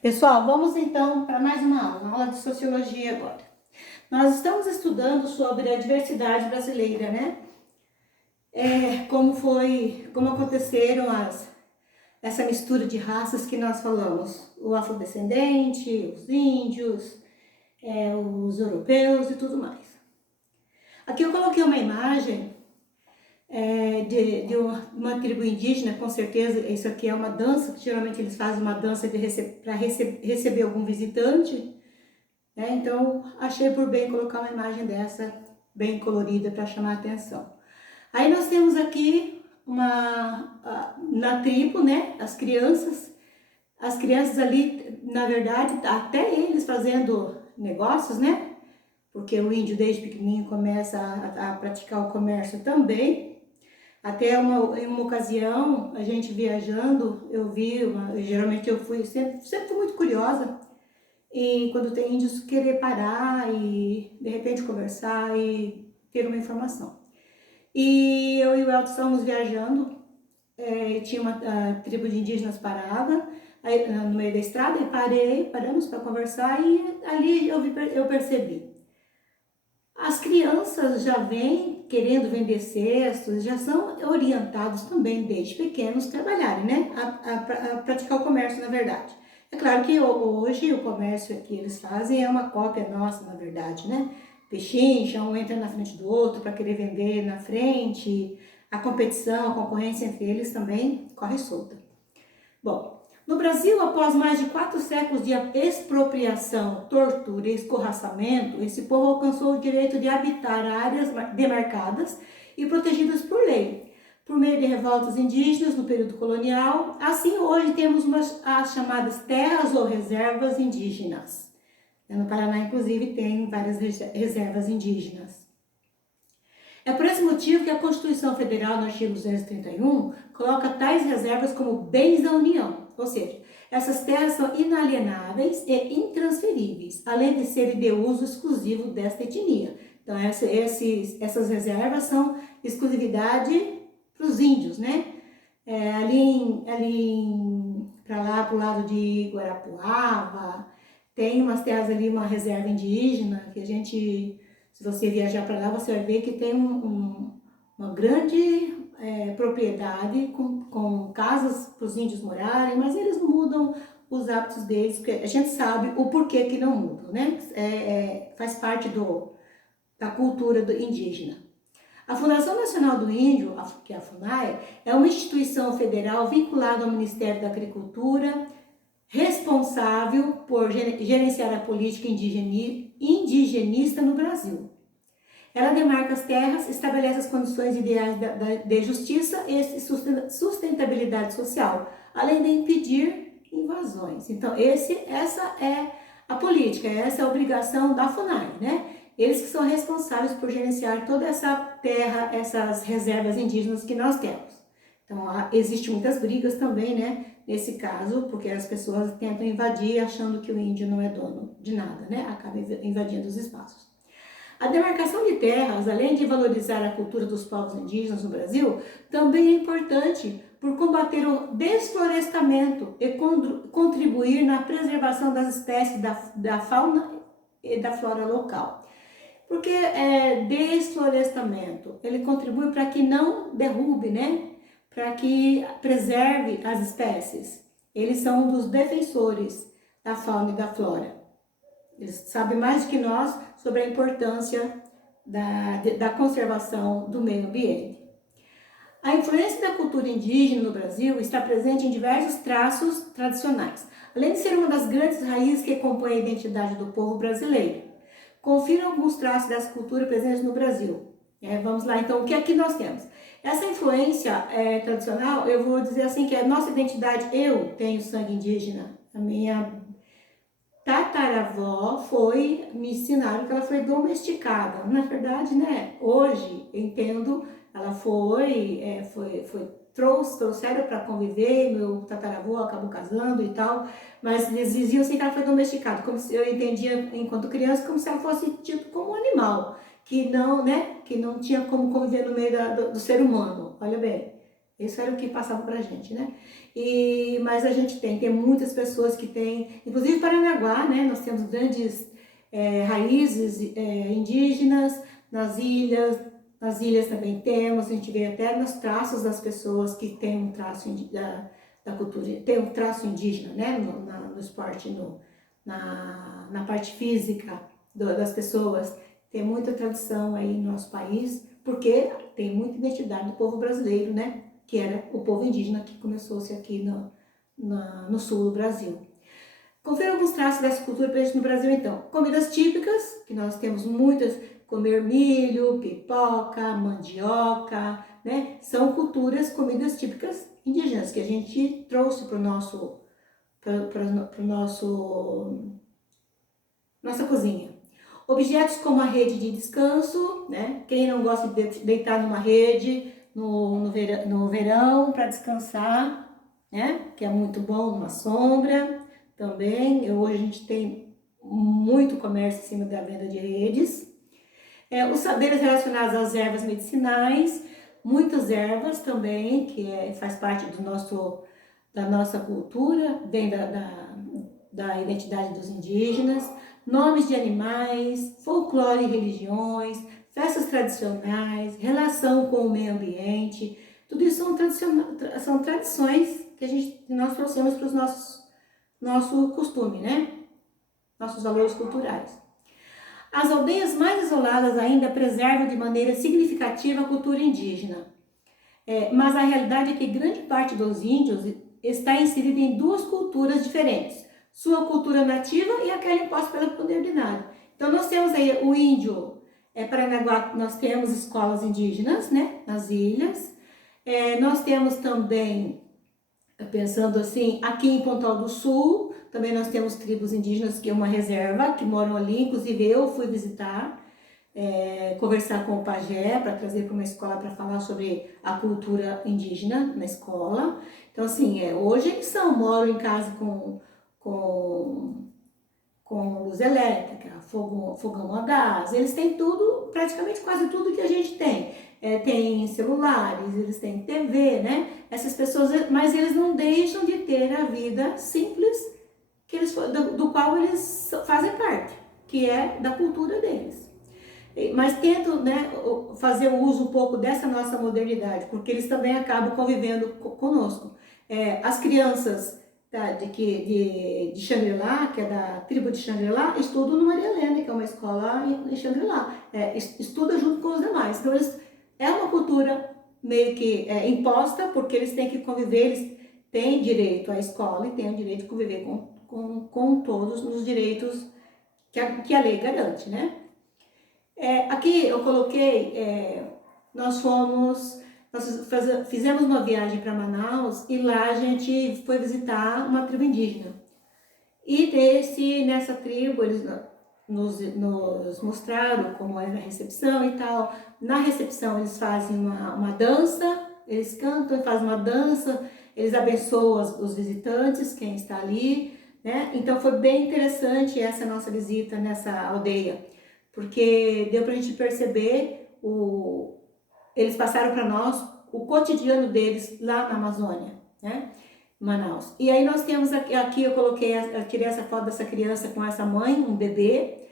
Pessoal, vamos então para mais uma aula de sociologia agora. Nós estamos estudando sobre a diversidade brasileira, né? Como aconteceram essa mistura de raças que nós falamos, o afrodescendente, os índios, os europeus e tudo mais. Aqui eu coloquei uma imagem de uma tribo indígena, com certeza isso aqui é uma dança, que geralmente eles fazem uma dança para receber algum visitante, né? Então achei por bem colocar uma imagem dessa, bem colorida, para chamar a atenção. Aí nós temos aqui na tribo, né, as crianças ali, na verdade, até eles fazendo negócios, né? Porque o índio desde pequenininho começa a praticar o comércio também. Até em uma ocasião, a gente viajando, geralmente eu sempre fui muito curiosa, e quando tem índios querer parar e de repente conversar e ter uma informação. E eu e o Elton estávamos viajando, tinha uma tribo de indígenas parada, aí, no meio da estrada, e paramos para conversar, e ali eu percebi. As crianças já vêm querendo vender cestos, já são orientados também desde pequenos a trabalharem, né? A praticar o comércio, na verdade. É claro que hoje o comércio que eles fazem é uma cópia nossa, na verdade, né? Pechincham, um entra na frente do outro para querer vender na frente. A competição, a concorrência entre eles também corre solta. Bom, no Brasil, após mais de 4 séculos de expropriação, tortura e escorraçamento, esse povo alcançou o direito de habitar áreas demarcadas e protegidas por lei, por meio de revoltas indígenas no período colonial. Assim, hoje temos as chamadas terras ou reservas indígenas. No Paraná, inclusive, tem várias reservas indígenas. É por esse motivo que a Constituição Federal, no artigo 231, coloca tais reservas como bens da União, ou seja, essas terras são inalienáveis e intransferíveis, além de serem de uso exclusivo desta etnia. Então, essas reservas são exclusividade para os índios, né? Para lá, para o lado de Guarapuava, tem umas terras ali, uma reserva indígena, que se você viajar para lá, você vai ver que tem uma grande propriedade com casas para os índios morarem, mas eles não mudam os hábitos deles, porque a gente sabe o porquê que não mudam, né? Faz parte da cultura indígena. A Fundação Nacional do Índio, que é a FUNAI, é uma instituição federal vinculada ao Ministério da Agricultura, responsável por gerenciar a política indigenista no Brasil. Ela demarca as terras, estabelece as condições ideais de justiça e sustentabilidade social, além de impedir invasões. Então, essa é a política, essa é a obrigação da FUNAI, né? Eles que são responsáveis por gerenciar toda essa terra, essas reservas indígenas que nós temos. Então, existem muitas brigas também, né? Nesse caso, porque as pessoas tentam invadir achando que o índio não é dono de nada, né? Acaba invadindo os espaços. A demarcação de terras, além de valorizar a cultura dos povos indígenas no Brasil, também é importante por combater o desflorestamento e contribuir na preservação das espécies da fauna e da flora local. Porque desflorestamento, ele contribui para que não derrube, né? Para que preserve as espécies. Eles são um dos defensores da fauna e da flora. Eles sabem mais do que nós sobre a importância da conservação do meio ambiente. A influência da cultura indígena no Brasil está presente em diversos traços tradicionais, além de ser uma das grandes raízes que compõem a identidade do povo brasileiro. Confira alguns traços dessa cultura presentes no Brasil. Vamos lá, então, o que aqui nós temos? Essa influência tradicional, eu vou dizer assim, que a nossa identidade, eu tenho sangue indígena, a minha tataravó me ensinaram que ela foi domesticada. Na verdade, né, hoje, eu entendo, ela trouxeram para conviver, meu tataravô acabou casando e tal, mas eles diziam assim que ela foi domesticada, como se eu entendia enquanto criança, como se ela fosse tipo como um animal, que não tinha como conviver no meio do ser humano, olha bem. Isso era o que passavam pra gente, né? Mas a gente tem muitas pessoas que têm, inclusive Paranaguá, né? Nós temos grandes raízes indígenas nas ilhas também temos, a gente vê até nos traços das pessoas que têm um traço da cultura, tem um traço indígena, né? No esporte, na parte física das pessoas, tem muita tradição aí no nosso país, porque tem muita identidade do povo brasileiro, né? Que era o povo indígena que começou-se aqui no sul do Brasil. Confira alguns traços dessa cultura presente no Brasil, então. Comidas típicas, que nós temos muitas, comer milho, pipoca, mandioca, né? São comidas típicas indígenas que a gente trouxe para nossa cozinha. Objetos como a rede de descanso, né? Quem não gosta de deitar numa rede no verão para descansar, né? Que é muito bom, numa sombra também. Hoje a gente tem muito comércio em cima da venda de redes. Os saberes relacionados às ervas medicinais, muitas ervas também, que faz parte da nossa cultura, vem da identidade dos indígenas, nomes de animais, folclore e religiões, festas tradicionais, relação com o meio ambiente, tudo isso são tradições que nós trouxemos para os nosso costume, né? Nossos valores culturais. As aldeias mais isoladas ainda preservam de maneira significativa a cultura indígena, mas a realidade é que grande parte dos índios está inserida em duas culturas diferentes, sua cultura nativa e aquela imposta pela modernidade. Então nós temos aí o índio, Paranaguá, nós temos escolas indígenas, né, nas ilhas, nós temos também, pensando assim, aqui em Pontal do Sul, também nós temos tribos indígenas, que é uma reserva, que moram ali, inclusive eu fui visitar, conversar com o pajé, para trazer para uma escola para falar sobre a cultura indígena na escola. Então assim, hoje eles moram em casa com luz elétrica, fogão a gás, eles têm tudo, praticamente quase tudo que a gente tem. Tem celulares, eles têm TV, né? Essas pessoas, mas eles não deixam de ter a vida simples do qual eles fazem parte, que é da cultura deles. Mas tento, né, fazer uso um pouco dessa nossa modernidade, porque eles também acabam convivendo conosco. As crianças de Xangri-Lá, que é da tribo de Xangri-Lá, estudam no Maria Helena, que é uma escola em Xangri-Lá. Estuda junto com os demais. Então, é uma cultura meio que imposta, porque eles têm que conviver, eles têm direito à escola e têm o direito de conviver com todos os direitos que a lei garante, né? Aqui eu coloquei, nós fizemos uma viagem para Manaus e lá a gente foi visitar uma tribo indígena. E nessa tribo eles nos mostraram como era a recepção e tal. Na recepção eles fazem uma dança, eles cantam e fazem uma dança, eles abençoam os visitantes, quem está ali, né? Então foi bem interessante essa nossa visita nessa aldeia, porque deu para a gente perceber eles passaram para nós o cotidiano deles lá na Amazônia, né? Manaus. E aí nós temos aqui eu tirei essa foto dessa criança com essa mãe, um bebê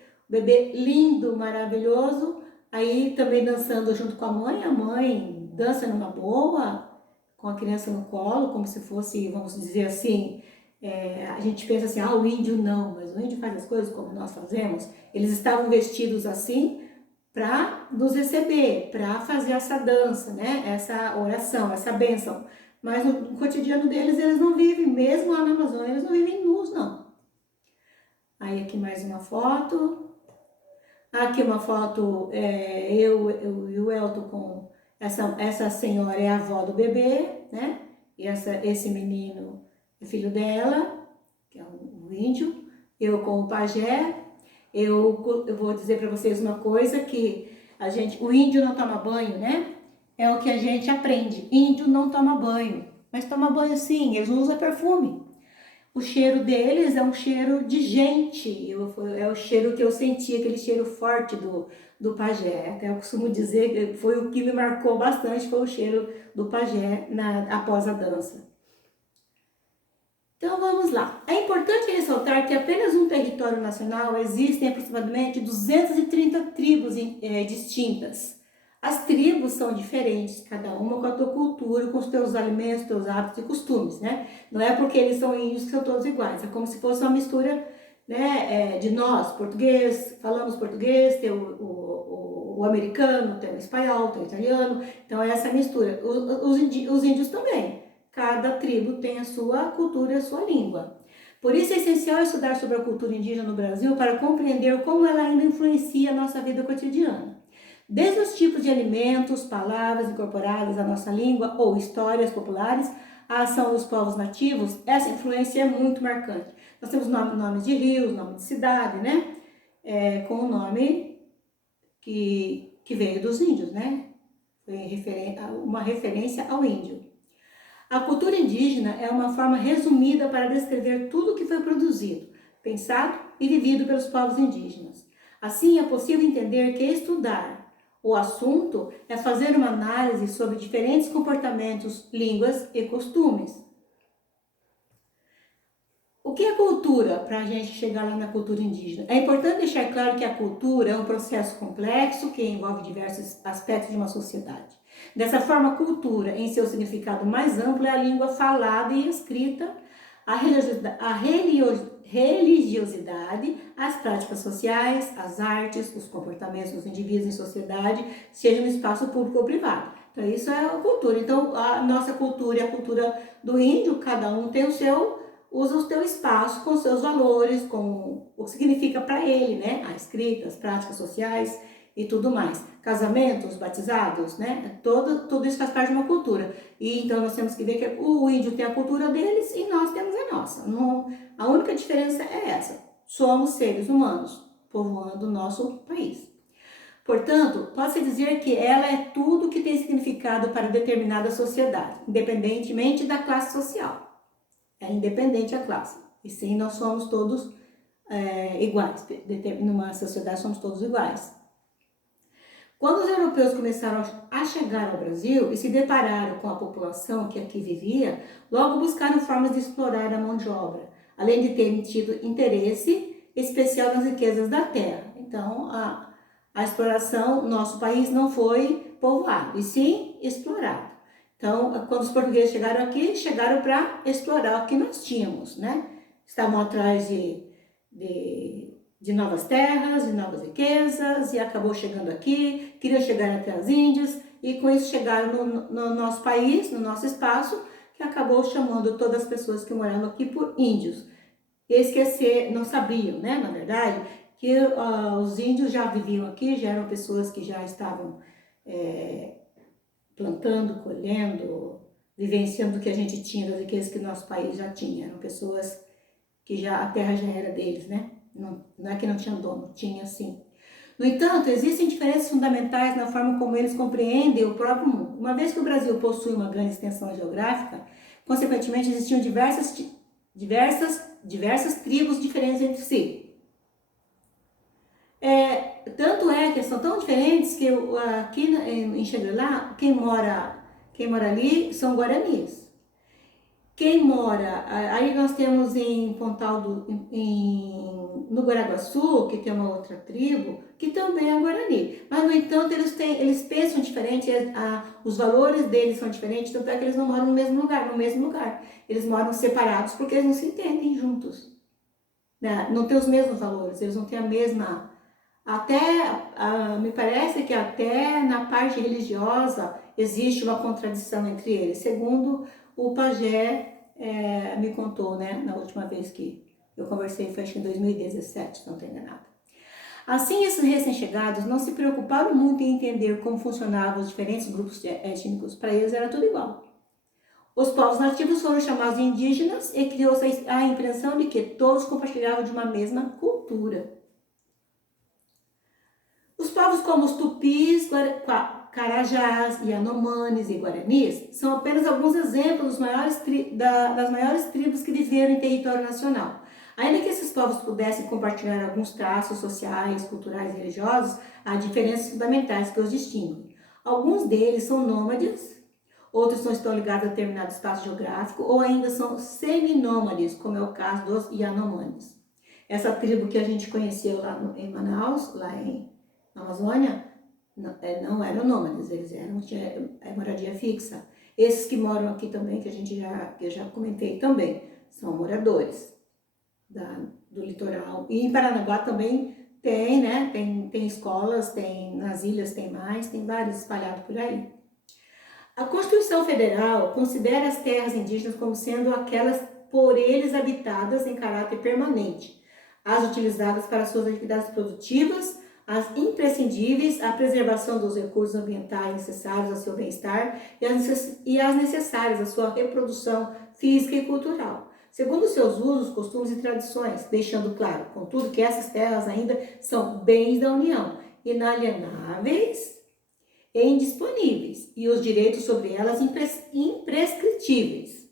lindo, maravilhoso, aí também dançando junto com a mãe dança numa boa, com a criança no colo, como se fosse, vamos dizer assim, a gente pensa assim, o índio não, mas o índio faz as coisas como nós fazemos. Eles estavam vestidos assim para nos receber, para fazer essa dança, né? Essa oração, essa bênção. Mas no cotidiano deles, eles não vivem, mesmo lá na Amazônia, eles não vivem nus, não. Aí aqui mais uma foto. Aqui uma foto, eu e o Elton com essa senhora é a avó do bebê, né? E esse menino é filho dela, que é um índio. Eu com o pajé. Eu vou dizer para vocês uma coisa, que o índio não toma banho, né? É o que a gente aprende. Índio não toma banho, mas toma banho sim, eles não usam perfume. o cheiro deles é um cheiro de gente, é o cheiro que eu senti, aquele cheiro forte do pajé. Até eu costumo dizer que foi o que me marcou bastante, foi o cheiro do pajé após a dança. Então vamos lá. É importante ressaltar que apenas um território nacional existem aproximadamente 230 tribos distintas. As tribos são diferentes, cada uma com a tua cultura, com os teus alimentos, teus hábitos e costumes, né? Não é porque eles são índios que são todos iguais, é como se fosse uma mistura, né, de nós, português, falamos português, tem o americano, tem o espanhol, tem o italiano, então é essa mistura. Os índios também. Cada tribo tem a sua cultura e a sua língua. Por isso é essencial estudar sobre a cultura indígena no Brasil para compreender como ela ainda influencia a nossa vida cotidiana. Desde os tipos de alimentos, palavras incorporadas à nossa língua ou histórias populares, a ação dos povos nativos, essa influência é muito marcante. Nós temos nomes de rios, nome de cidade, né? Com o nome que veio dos índios, né? Foi uma referência ao índio. A cultura indígena é uma forma resumida para descrever tudo o que foi produzido, pensado e vivido pelos povos indígenas. Assim, é possível entender que estudar o assunto é fazer uma análise sobre diferentes comportamentos, línguas e costumes. O que é cultura para a gente chegar lá na cultura indígena? É importante deixar claro que a cultura é um processo complexo que envolve diversos aspectos de uma sociedade. Dessa forma, a cultura, em seu significado mais amplo, é a língua falada e escrita, a religiosidade, as práticas sociais, as artes, os comportamentos dos indivíduos em sociedade, seja no espaço público ou privado. Então, isso é a cultura. Então, a nossa cultura e a cultura do índio, cada um tem usa o seu espaço com seus valores, com o que significa para ele, né? A escrita, as práticas sociais e tudo mais. Casamentos, batizados, né? Tudo isso faz parte de uma cultura. E então nós temos que ver que o índio tem a cultura deles e nós temos a nossa. A única diferença é essa. Somos seres humanos povoando o nosso país. Portanto, pode-se dizer que ela é tudo que tem significado para determinada sociedade, independentemente da classe social. É independente a classe. E sim, nós somos todos iguais. Numa sociedade somos todos iguais. Quando os europeus começaram a chegar ao Brasil e se depararam com a população que aqui vivia, logo buscaram formas de explorar a mão de obra, além de terem tido interesse especial nas riquezas da terra. Então, a exploração, nosso país não foi povoado, e sim explorado. Então, quando os portugueses chegaram aqui, chegaram para explorar o que nós tínhamos, né? Estavam atrás de novas terras, de novas riquezas, e acabou chegando aqui, queriam chegar até as Índias, e com isso chegaram no nosso país, no nosso espaço, que acabou chamando todas as pessoas que moravam aqui por índios. E não sabiam, né, na verdade, que os índios já viviam aqui, já eram pessoas que já estavam plantando, colhendo, vivenciando o que a gente tinha, das riquezas que o nosso país já tinha. Eram pessoas que a terra já era deles, né? Não é que não tinha dono, tinha sim. No entanto, existem diferenças fundamentais na forma como eles compreendem o próprio mundo. Uma vez que o Brasil possui uma grande extensão geográfica, consequentemente existiam diversas tribos diferentes entre si. Tanto é que são tão diferentes que aqui em Xangri-Lá, quem mora ali são guaranis. Quem mora, aí nós temos em Pontal no Guaraguaçu, que tem uma outra tribo, que também é guarani. Mas, no entanto, eles pensam diferente, os valores deles são diferentes, tanto é que eles não moram no mesmo lugar. Eles moram separados porque eles não se entendem juntos. Né? Não têm os mesmos valores, eles não têm a mesma... me parece que até na parte religiosa existe uma contradição entre eles, segundo o pajé me contou, né, na última vez que eu conversei, foi acho que em 2017, se não estou enganada. Assim, esses recém-chegados não se preocuparam muito em entender como funcionavam os diferentes grupos étnicos, para eles era tudo igual. Os povos nativos foram chamados de indígenas e criou-se a impressão de que todos compartilhavam de uma mesma cultura. Os povos como os tupis, Carajás, Yanomamis e Guaranis são apenas alguns exemplos das maiores tribos que viveram em território nacional. Ainda que esses povos pudessem compartilhar alguns traços sociais, culturais e religiosos, há diferenças fundamentais que os distinguem. Alguns deles são nômades, outros estão ligados a determinado espaço geográfico ou ainda são seminômades, como é o caso dos Yanomamis. Essa tribo que a gente conheceu lá em Manaus, lá na Amazônia, não eram nômades, eles tinham moradia fixa. Esses que moram aqui também, que eu já comentei também, são moradores do litoral. E em Paranaguá também tem, né? Tem escolas, nas ilhas tem mais, tem vários espalhados por aí. A Constituição Federal considera as terras indígenas como sendo aquelas por eles habitadas em caráter permanente, as utilizadas para suas atividades produtivas, as imprescindíveis à preservação dos recursos ambientais necessários ao seu bem-estar e as necessárias à sua reprodução física e cultural, segundo seus usos, costumes e tradições, deixando claro, contudo, que essas terras ainda são bens da União, inalienáveis e indisponíveis, e os direitos sobre elas imprescritíveis.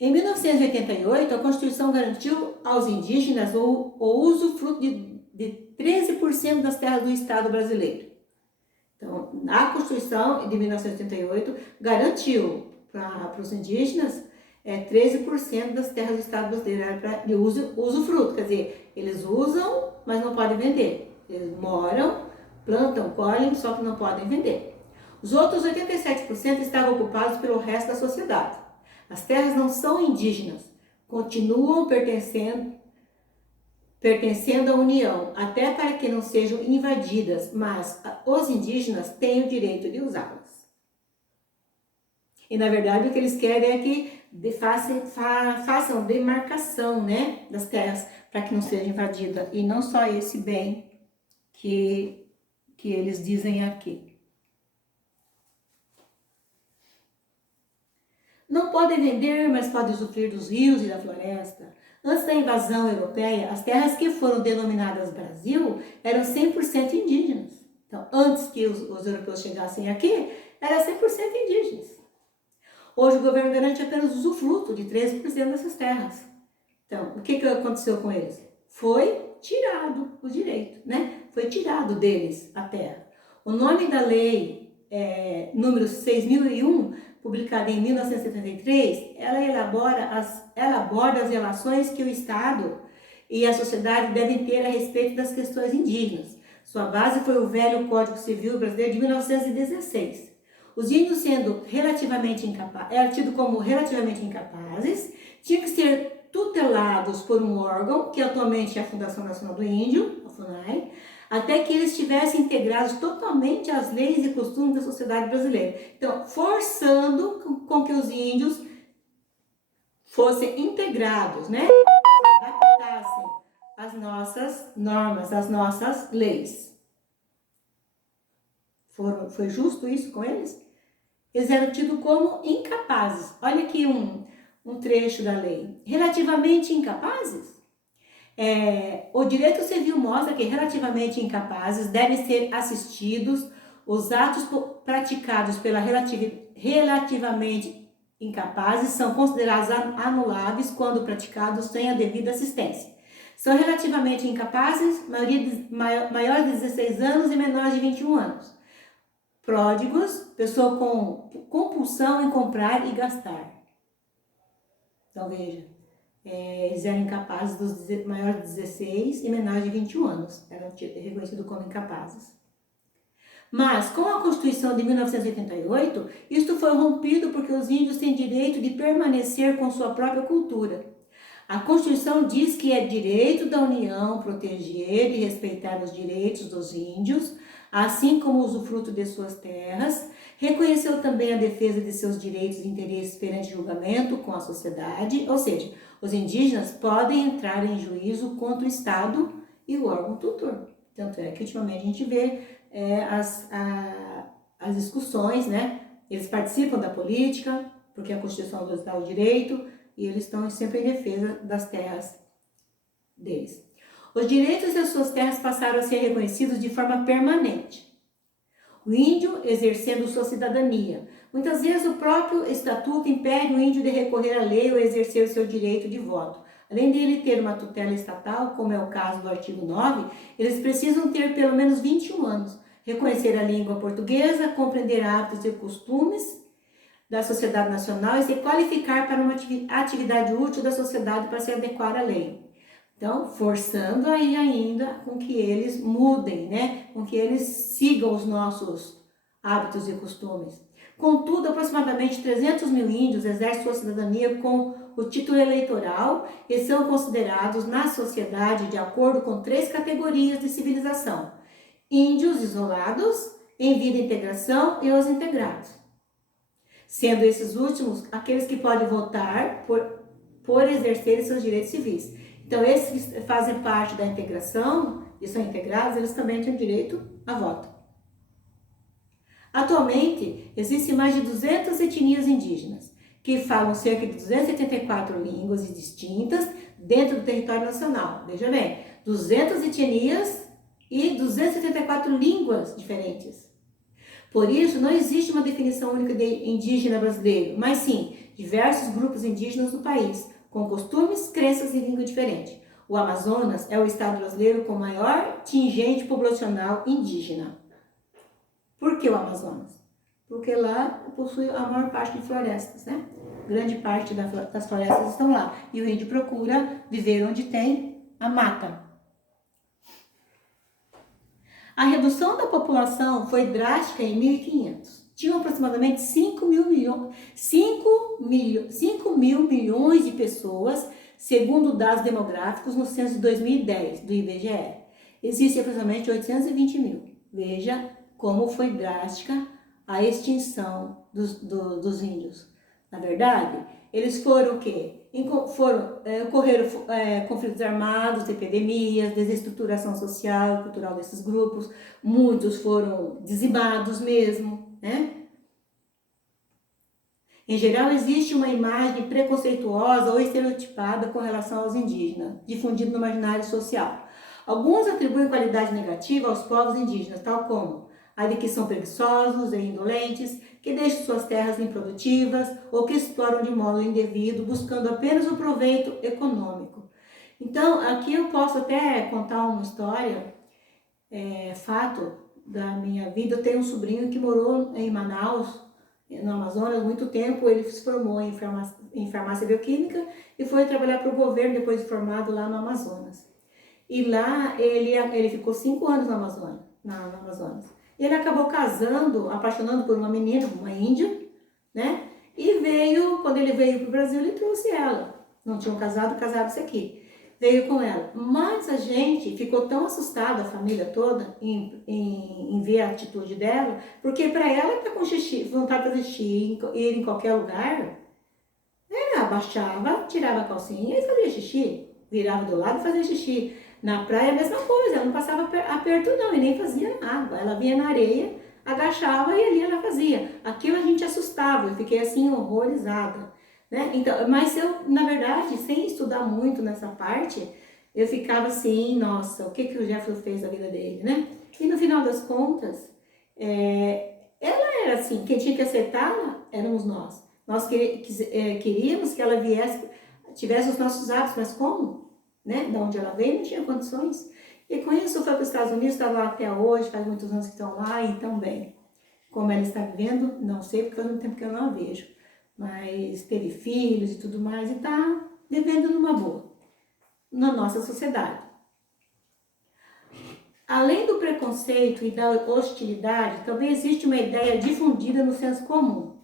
Em 1988, a Constituição garantiu aos indígenas o usufruto de 13% das terras do Estado brasileiro. Então, a Constituição de 1988 garantiu para os indígenas 13% das terras do Estado brasileiro de usufruto, quer dizer, eles usam, mas não podem vender. Eles moram, plantam, colhem, só que não podem vender. Os outros 87% estavam ocupados pelo resto da sociedade. As terras não são indígenas, continuam pertencendo à União, até para que não sejam invadidas, mas os indígenas têm o direito de usá-las. E na verdade o que eles querem é que façam demarcação, né, das terras para que não seja invadida, e não só esse bem que eles dizem aqui. Não podem vender, mas podem usufruir dos rios e da floresta. Antes da invasão europeia, as terras que foram denominadas Brasil eram 100% indígenas. Então, antes que os europeus chegassem aqui, eram 100% indígenas. Hoje o governo garante apenas o usufruto de 13% dessas terras. Então, o que aconteceu com eles? Foi tirado o direito, né? Foi tirado deles a terra. O nome da lei número 6.001, publicada em 1973, ela aborda as relações que o Estado e a sociedade devem ter a respeito das questões indígenas. Sua base foi o velho Código Civil Brasileiro de 1916. Os índios, sendo eram tidos como relativamente incapazes, tinham que ser tutelados por um órgão, que atualmente é a Fundação Nacional do Índio, a FUNAI, até que eles estivessem integrados totalmente às leis e costumes da sociedade brasileira. Então, forçando com que os índios fossem integrados, né? Se adaptassem às nossas normas, às nossas leis. Foi justo isso com eles? Eles eram tidos como incapazes. Olha aqui um trecho da lei. Relativamente incapazes? O direito civil mostra que relativamente incapazes devem ser assistidos. Os atos praticados pela relativamente incapazes são considerados anuláveis quando praticados sem a devida assistência. São relativamente incapazes, maiores de 16 anos e menores de 21 anos. Pródigos, pessoa com compulsão em comprar e gastar. Então veja, eles eram incapazes dos maiores de 16 e menores de 21 anos. Eram reconhecidos como incapazes. Mas, com a Constituição de 1988, isto foi rompido porque os índios têm direito de permanecer com sua própria cultura. A Constituição diz que é direito da União proteger e respeitar os direitos dos índios, assim como o usufruto de suas terras. Reconheceu também a defesa de seus direitos e interesses perante julgamento com a sociedade, ou seja, os indígenas podem entrar em juízo contra o Estado e o órgão tutor. Tanto é que ultimamente a gente vê as discussões, né? Eles participam da política, porque a Constituição lhes dá o direito, e eles estão sempre em defesa das terras deles. Os direitos de suas terras passaram a ser reconhecidos de forma permanente. O índio exercendo sua cidadania. Muitas vezes o próprio estatuto impede o índio de recorrer à lei ou exercer o seu direito de voto. Além dele ter uma tutela estatal, como é o caso do artigo 9, eles precisam ter pelo menos 21 anos, reconhecer a língua portuguesa, compreender hábitos e costumes da sociedade nacional e se qualificar para uma atividade útil da sociedade para se adequar à lei. Então, forçando aí ainda com que eles mudem, né? Com que eles sigam os nossos hábitos e costumes. Contudo, aproximadamente 300 mil índios exercem sua cidadania com o título eleitoral e são considerados na sociedade de acordo com 3 categorias de civilização: índios isolados, em vida de integração e os integrados. Sendo esses últimos aqueles que podem votar por exercerem seus direitos civis. Então, esses que fazem parte da integração e são integrados, eles também têm direito a voto. Atualmente, existem mais de 200 etnias indígenas, que falam cerca de 284 línguas distintas dentro do território nacional. Veja bem, 200 etnias e 274 línguas diferentes. Por isso, não existe uma definição única de indígena brasileiro, mas sim diversos grupos indígenas no país, com costumes, crenças e língua diferente. O Amazonas é o estado brasileiro com maior contingente populacional indígena. Por que o Amazonas? Porque lá possui a maior parte de florestas, né? Grande parte das florestas estão lá. E o índio procura viver onde tem a mata. A redução da população foi drástica em 1500. Tinham aproximadamente 5 mil milhões de pessoas, segundo dados demográficos no censo de 2010 do IBGE. Existem aproximadamente 820 mil. Veja como foi drástica a extinção dos índios. Na verdade, eles foram o quê? Ocorreram conflitos armados, epidemias, desestruturação social e cultural desses grupos. Muitos foram dizimados mesmo, né? Em geral, existe uma imagem preconceituosa ou estereotipada com relação aos indígenas, difundida no imaginário social. Alguns atribuem qualidade negativa aos povos indígenas, tal como a de que são preguiçosos e indolentes, que deixam suas terras improdutivas ou que exploram de modo indevido, buscando apenas o proveito econômico. Então, aqui eu posso até contar uma história, fato da minha vida. Eu tenho um sobrinho que morou em Manaus, no Amazonas, há muito tempo. Ele se formou em farmácia bioquímica e foi trabalhar para o governo depois de formado lá no Amazonas. E lá ele ficou 5 anos no Amazonas. Ele acabou casando, apaixonando por uma menina, uma índia, né? E quando ele veio para o Brasil, ele trouxe ela. Não tinham casaram-se aqui. Veio com ela. Mas a gente ficou tão assustada, a família toda, em ver a atitude dela, porque para ela tá com xixi, vontade de fazer xixi, ir em qualquer lugar, ela abaixava, tirava a calcinha e fazia xixi. Virava do lado e fazia xixi. Na praia a mesma coisa, ela não passava aperto não, e nem fazia água. Ela vinha na areia, agachava e ali ela fazia. Aquilo a gente assustava, eu fiquei assim horrorizada, né? Então, mas eu, na verdade, sem estudar muito nessa parte, eu ficava assim, nossa, o que o Jefferson fez da vida dele, né? E no final das contas, ela era assim, quem tinha que acertá-la éramos nós. Nós queríamos que ela tivesse os nossos hábitos, mas como? Né? Da onde ela veio, não tinha condições. E com isso foi para os Estados Unidos, está lá até hoje, faz muitos anos que estão lá e estão bem. Como ela está vivendo, não sei, porque faz muito tempo que eu não a vejo. Mas teve filhos e tudo mais e está vivendo numa boa, na nossa sociedade. Além do preconceito e da hostilidade, também existe uma ideia difundida no senso comum.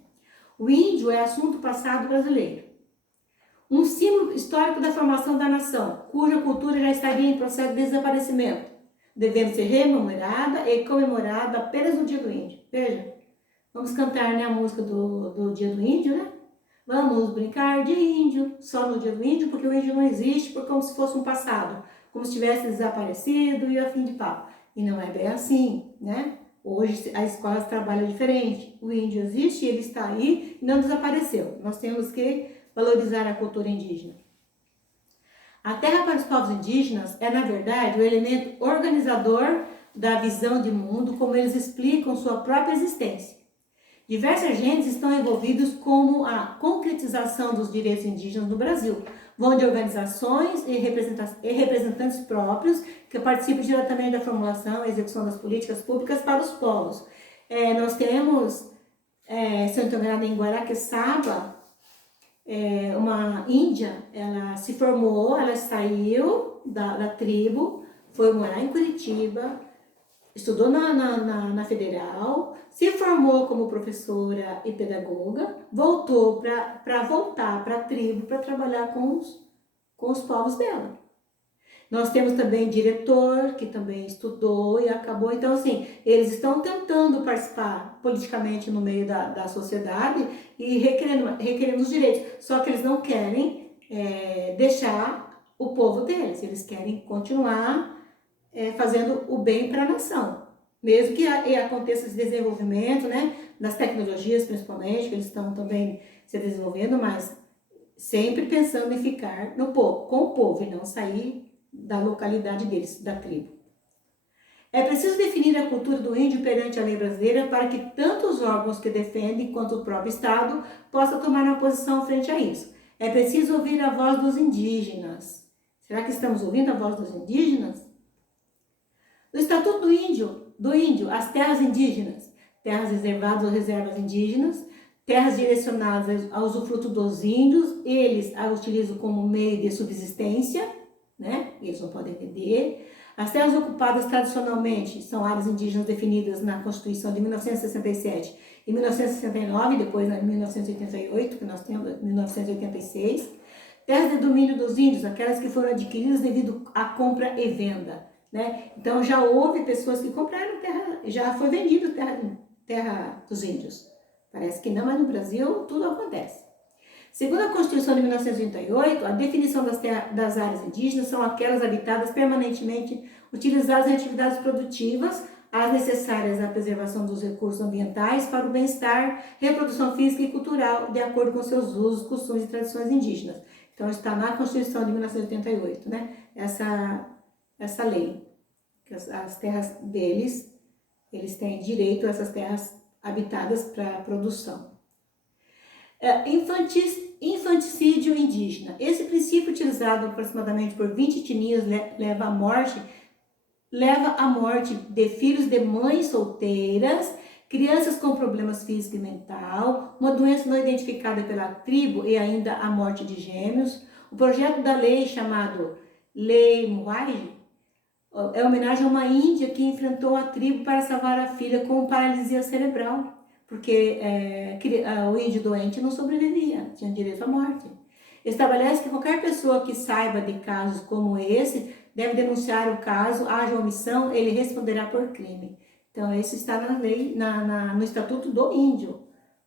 O índio é assunto passado brasileiro. Um símbolo histórico da formação da nação, cuja cultura já estaria em processo de desaparecimento, devendo ser rememorada e comemorada apenas no Dia do Índio. Veja, vamos cantar, né, a música do Dia do Índio, né? Vamos brincar de índio, só no Dia do Índio, porque o índio não existe, como se fosse um passado, como se tivesse desaparecido e a fim de papo. E não é bem assim, né? Hoje as escolas trabalham diferente. O índio existe, ele está aí e não desapareceu. Nós temos que valorizar a cultura indígena. A terra para os povos indígenas é, na verdade, o elemento organizador da visão de mundo, como eles explicam sua própria existência. Diversas agentes estão envolvidos como a concretização dos direitos indígenas no Brasil, vão de organizações e representantes próprios que participam diretamente da formulação e execução das políticas públicas para os povos. Nós temos, se eu não estou enganada, em Guaraqueçaba, uma índia, ela se formou, ela saiu da tribo, foi morar em Curitiba, estudou na Federal, se formou como professora e pedagoga, voltou para voltar para a tribo para trabalhar com os povos dela. Nós temos também diretor, que também estudou e acabou. Então, assim, eles estão tentando participar politicamente no meio da sociedade e requerendo os direitos. Só que eles não querem deixar o povo deles, eles querem continuar fazendo o bem para a nação. Mesmo que aconteça esse desenvolvimento, né, das tecnologias principalmente, que eles estão também se desenvolvendo, mas sempre pensando em ficar com o povo e não sair da localidade deles, da tribo. É preciso definir a cultura do índio perante a lei brasileira para que tanto os órgãos que defendem quanto o próprio Estado possam tomar uma posição frente a isso. É preciso ouvir a voz dos indígenas. Será que estamos ouvindo a voz dos indígenas? No Estatuto do Índio, as terras indígenas, terras reservadas ou reservas indígenas, terras direcionadas ao usufruto dos índios, eles a utilizam como meio de subsistência, né? Eles não podem vender. As terras ocupadas tradicionalmente são áreas indígenas definidas na Constituição de 1967 e 1969, depois em 1988, que nós temos 1986. Terras de domínio dos índios, aquelas que foram adquiridas devido à compra e venda, né? Então já houve pessoas que compraram terra, já foi vendido terra dos índios. Parece que não, mas no Brasil tudo acontece. Segundo a Constituição de 1988, a definição das áreas indígenas são aquelas habitadas permanentemente, utilizadas em atividades produtivas, as necessárias à preservação dos recursos ambientais para o bem-estar, reprodução física e cultural, de acordo com seus usos, costumes e tradições indígenas. Então está na Constituição de 1988, né? Essa lei, que as terras deles, eles têm direito a essas terras habitadas para produção. Infanticídio indígena. Esse princípio, utilizado aproximadamente por 20 etnias, leva à morte de filhos de mães solteiras, crianças com problemas físicos e mental, uma doença não identificada pela tribo e ainda a morte de gêmeos. O projeto da lei, chamado Lei Muaji, é homenagem a uma índia que enfrentou a tribo para salvar a filha com paralisia cerebral, porque o índio doente não sobrevivia, tinha direito à morte. Estabelece que qualquer pessoa que saiba de casos como esse deve denunciar o caso, haja omissão, ele responderá por crime. Então, esse está na lei, no Estatuto do Índio,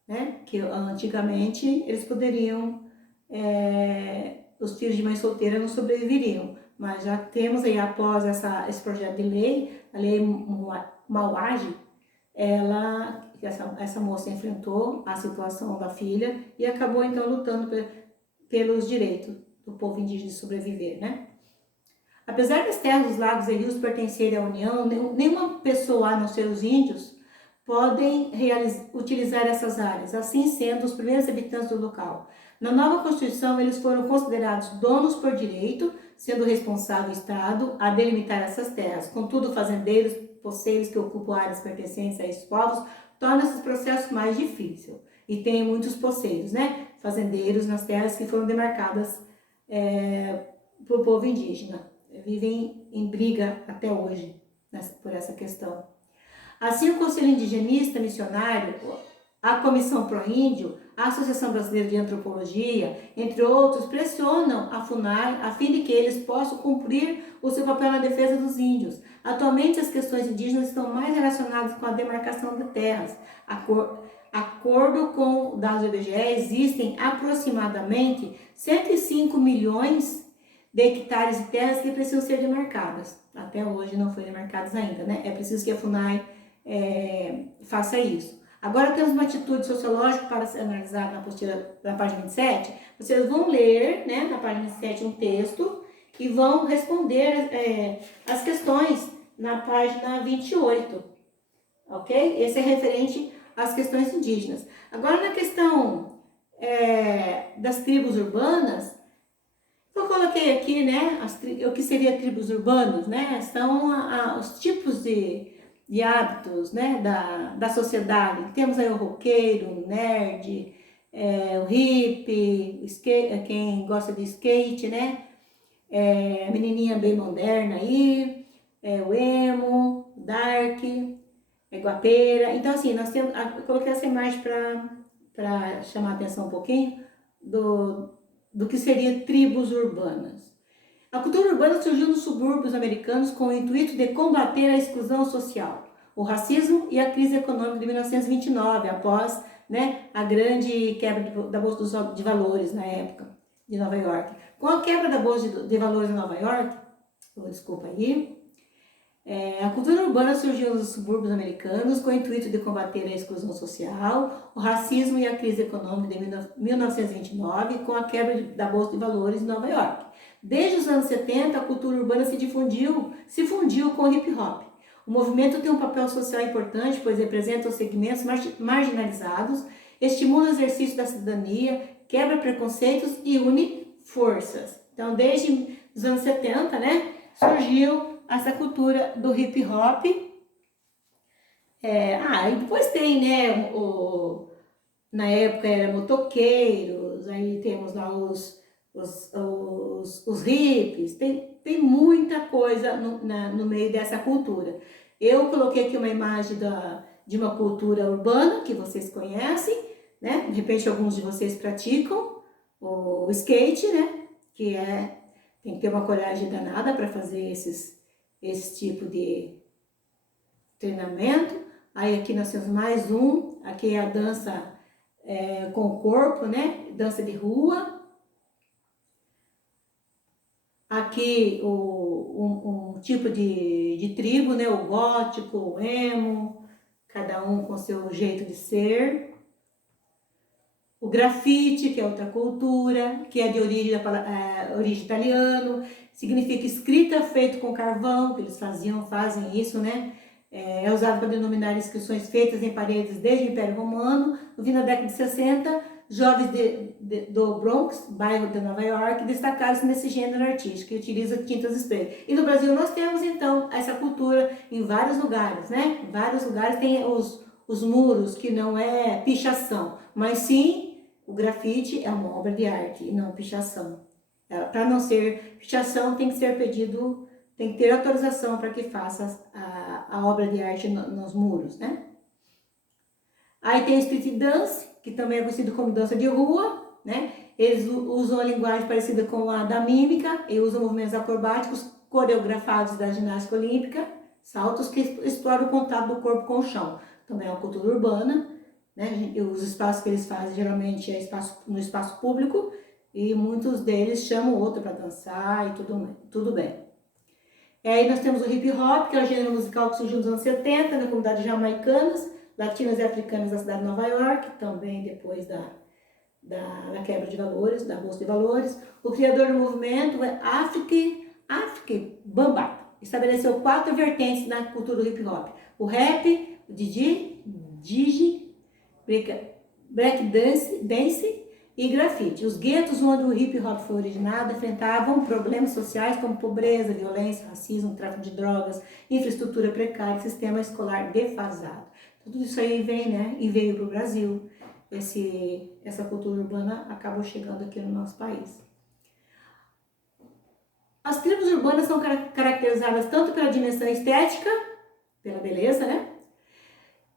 né? Que antigamente eles poderiam, os filhos de mãe solteira não sobreviveriam. Mas já temos aí, após esse projeto de lei, a lei Mauage, essa moça enfrentou a situação da filha e acabou então lutando pelos direitos do povo indígena de sobreviver, né? Apesar das terras dos lagos e rios pertencerem à União, nenhuma pessoa, a não ser os índios, podem utilizar essas áreas, assim sendo os primeiros habitantes do local. Na nova Constituição, eles foram considerados donos por direito, sendo responsável o Estado a delimitar essas terras. Contudo, fazendeiros, poceiros que ocupam áreas pertencentes a esses povos, torna esse processo mais difícil. E tem muitos poceiros, né? Fazendeiros nas terras que foram demarcadas por povo indígena. Vivem em briga até hoje por essa questão. Assim, o Conselho Indigenista Missionário, a Comissão Pro Índio, a Associação Brasileira de Antropologia, entre outros, pressionam a FUNAI a fim de que eles possam cumprir o seu papel na defesa dos índios. Atualmente, as questões indígenas estão mais relacionadas com a demarcação de terras. Acordo com dados do IBGE, existem aproximadamente 105 milhões de hectares de terras que precisam ser demarcadas. Até hoje não foram demarcadas ainda, né? É preciso que a FUNAI faça isso. Agora temos uma atitude sociológica para ser analisada na apostila da página 27. Vocês vão ler, né, na página 27 um texto e vão responder as questões na página 28, ok? Esse é referente às questões indígenas. Agora, na questão das tribos urbanas, eu coloquei aqui, né, o que seria tribos urbanas, né? São os tipos de hábitos, né, da sociedade. Temos aí o roqueiro, o nerd, o hippie, quem gosta de skate, né? A menininha bem moderna aí, o emo, o dark, guapeira. Então, assim, nós temos, eu coloquei essa imagem para chamar a atenção um pouquinho do que seria tribos urbanas. A cultura urbana surgiu nos subúrbios americanos com o intuito de combater a exclusão social, o racismo e a crise econômica de 1929, após, né, a grande quebra da Bolsa de Valores na época de Nova York. Com a quebra da Bolsa de Valores em Nova York, desculpa aí, a cultura urbana surgiu nos subúrbios americanos com o intuito de combater a exclusão social, o racismo e a crise econômica de 1929, com a quebra da Bolsa de Valores em Nova York. Desde os anos 70, a cultura urbana se fundiu com o hip hop. O movimento tem um papel social importante, pois representa os segmentos marginalizados, estimula o exercício da cidadania, quebra preconceitos e une forças. Então, desde os anos 70, né, surgiu essa cultura do hip hop. E depois tem, né, na época era motoqueiros, aí temos lá os hippies, tem muita coisa no meio dessa cultura. Eu coloquei aqui uma imagem de uma cultura urbana que vocês conhecem, né? De repente alguns de vocês praticam o skate, né? Tem que ter uma coragem danada para fazer esse tipo de treinamento. Aí aqui nós temos mais aqui é a dança com o corpo, né? Dança de rua. Aqui um tipo de tribo, né? O gótico, o emo, cada um com seu jeito de ser. O grafite, que é outra cultura, que é de origem italiana, significa escrita feita com carvão, que eles fazem isso, né? É usado para denominar inscrições feitas em paredes desde o Império Romano. No fim da década de 60, jovens do Bronx, bairro de Nova York, destacaram-se nesse gênero artístico, que utiliza tintas spray. E no Brasil nós temos, então, essa cultura em vários lugares, né? Em vários lugares tem os muros, que não é pichação, mas sim o grafite é uma obra de arte e não pichação. Para não ser pichação, tem que ser pedido, tem que ter autorização para que faça a obra de arte nos muros, né? Aí tem o street dance, que também é conhecido como dança de rua, né? Eles usam a linguagem parecida com a da mímica e usam movimentos acrobáticos coreografados da ginástica olímpica, saltos que exploram o contato do corpo com o chão. Também é uma cultura urbana, né? Os espaços que eles fazem geralmente é no espaço público e muitos deles chamam outro para dançar e tudo bem. E aí nós temos o hip hop, que é o gênero musical que surgiu nos anos 70 na comunidade jamaicanas, latinas e africanas da cidade de Nova York, também depois da quebra de valores, da Bolsa de Valores. O criador do movimento é Afrique Bambaataa. Estabeleceu 4 vertentes na cultura do hip hop: o rap, o digi, break dance e grafite. Os guetos onde o hip hop foi originado enfrentavam problemas sociais como pobreza, violência, racismo, tráfico de drogas, infraestrutura precária, sistema escolar defasado. Tudo isso aí vem, né? E veio para o Brasil. Essa cultura urbana acabou chegando aqui no nosso país. As tribos urbanas são caracterizadas tanto pela dimensão estética, pela beleza, né?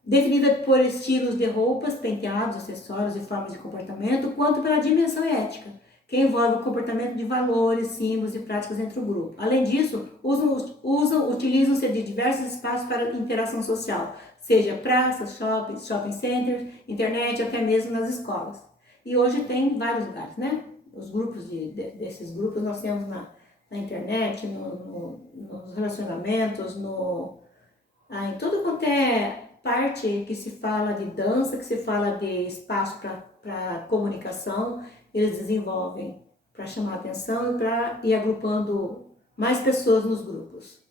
Definida por estilos de roupas, penteados, acessórios e formas de comportamento, quanto pela dimensão ética, que envolve o comportamento de valores, símbolos e práticas entre o grupo. Além disso, utilizam-se de diversos espaços para interação social, seja praças, shopping centers, internet, até mesmo nas escolas. E hoje tem vários lugares, né? Os grupos desses grupos nós temos na internet, nos relacionamentos, em tudo quanto é parte que se fala de dança, que se fala de espaço para comunicação, eles desenvolvem para chamar a atenção e para ir agrupando mais pessoas nos grupos.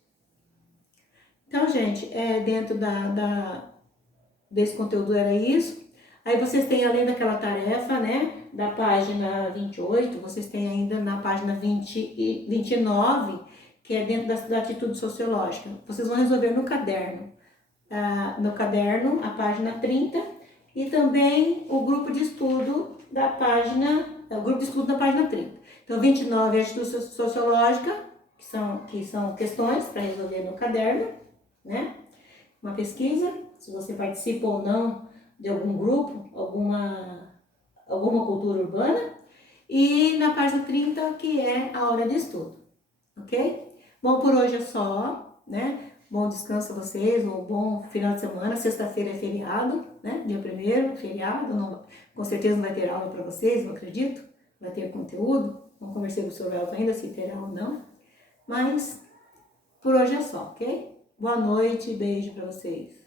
Então, gente, dentro desse conteúdo era isso. Aí vocês têm, além daquela tarefa, né, da página 28, vocês têm ainda na página 20 e 29, que é dentro da atitude sociológica. Vocês vão resolver no caderno. No caderno, a página 30, e também o grupo de estudo da página, o grupo de estudo da página 30. Então, 29 é a atitude sociológica, que são questões para resolver no caderno, né? Uma pesquisa, se você participa ou não de algum grupo, alguma cultura urbana. E na página 30, que é a hora de estudo, ok? Bom, por hoje é só, né? Bom descanso a vocês, um bom final de semana. Sexta-feira é feriado, né? Dia 1º, feriado. Não, com certeza não vai ter aula para vocês, eu acredito. Vai ter conteúdo. Não conversei com o Sr. Elton ainda se terá ou não. Mas por hoje é só, ok? Boa noite, beijo para vocês.